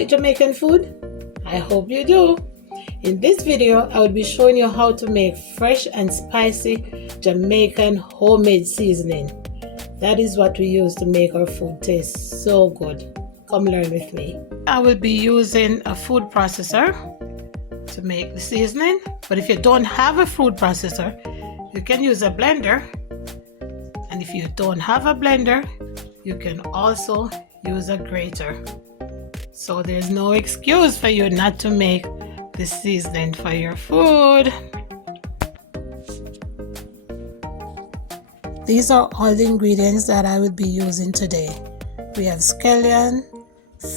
like Jamaican food? I hope you do. In this video, I will be showing you how to make fresh and spicy Jamaican homemade seasoning. That is what we use to make our food taste so good. Come learn with me. I will be using a food processor to make the seasoning, but if you don't have a food processor, you can use a blender. And if you don't have a blender, you can also use a grater. So there's no excuse for you not to make the seasoning for your food. These are all the ingredients that I will be using today. We have scallion,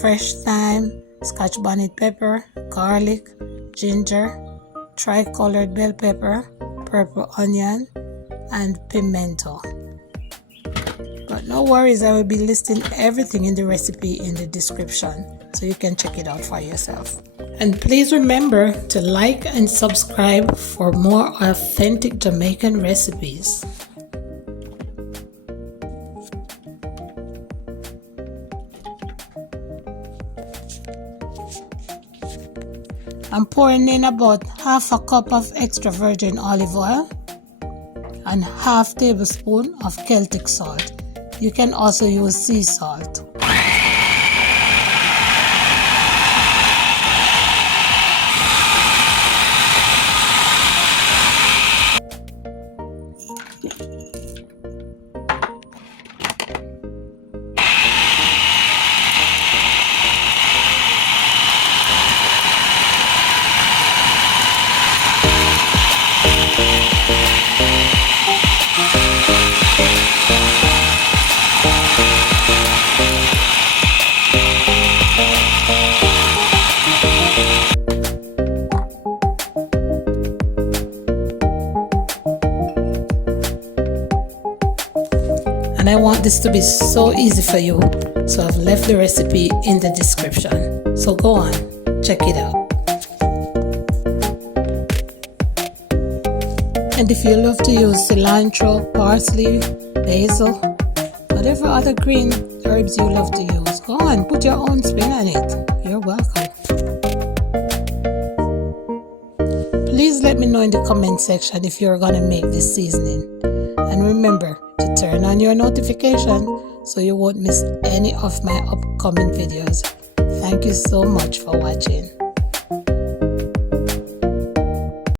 fresh thyme, scotch bonnet pepper, garlic, ginger, tricolored bell pepper, purple onion, and pimento. But no worries, I will be listing everything in the recipe in the description, so you can check it out for yourself. And please remember to like and subscribe for more authentic Jamaican recipes. I'm pouring in about half a cup of extra virgin olive oil and half tablespoon of Celtic salt. You can also use sea salt. And I want this to be so easy for you, so I've left the recipe in the description. So go on, check it out. And if you love to use cilantro, parsley, basil, whatever other green herbs you love to use, go on, put your own spin on it. You're welcome. Please let me know in the comment section if you're gonna make this seasoning. And remember to turn on your notification so you won't miss any of my upcoming videos. Thank you so much for watching.